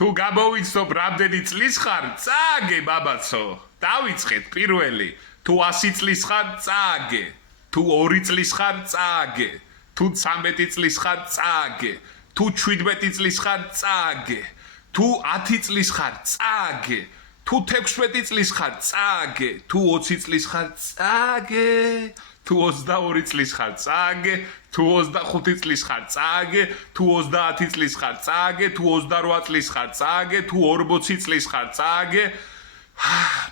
თუ გამოვიცნობ რამდენი წლის ხარ, წააგე ბაბაცო. დავიწყეთ პირველი. თუ 100 წლის ხარ, წააგე. თუ 2 წლის ხარ, წააგე. თუ 13 წლის ხარ, წააგე. თუ 17 წლის ხარ, წააგე. თუ 10 წლის ხარ, წააგე. თუ 16 წლის ხარ, წააგე. თუ 20 წლის ხარ, წააგე. თუ 22 წლის ხარ, წააგე. თუ 25 წლის ხარ, წააგე. თუ 30 წლის ხარ, წააგე. თუ 28 წლის ხარ, წააგე. თუ 40 წლის ხარ, წააგე.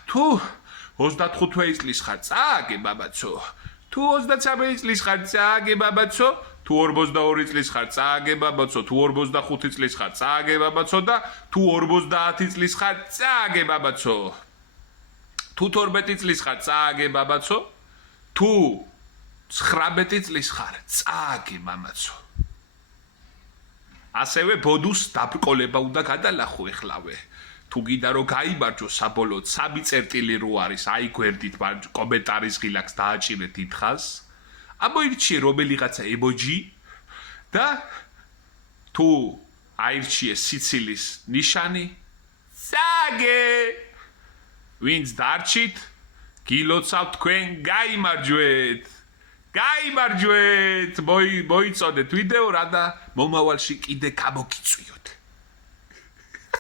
თუ 35 წლის ხარ, წააგე ბაბაცო. თუ 33 წლის ხარ, წააგე ბაბაცო. თუ 42 წლის ხარ, წააგე ბაბაცო. თუ 45 წლის ხარ, წააგე ბაბაცო და თუ 50 წლის ხარ, წააგე ბაბაცო. თუ 12 წლის ხარ, წააგე ბაბაცო. თუ 19 წლის ხარ, წააგე მამაცო. ასევე ბოდუს დაბრკოლება უნდა გადალახო ეხლავე. თუ გინდა რომ გაიმარჯო საბოლოოდ 3 წერტილი რო არის, აი გვერდით კომენტარის ღილაკს დააჭირეთ დიდხანს. ამოირჩიე რომელიღაცა ემოჯი და თუ აირჩიე სიცილის ნიშანი, წააგე. ვინც დარჩით, გილოცავთ თქვენ გაიმარჯვეთ. გაიმარჯვეთ, მოიწოდეთ ვიდეო რა და მომავალში კიდე გამოგიწვიოთ.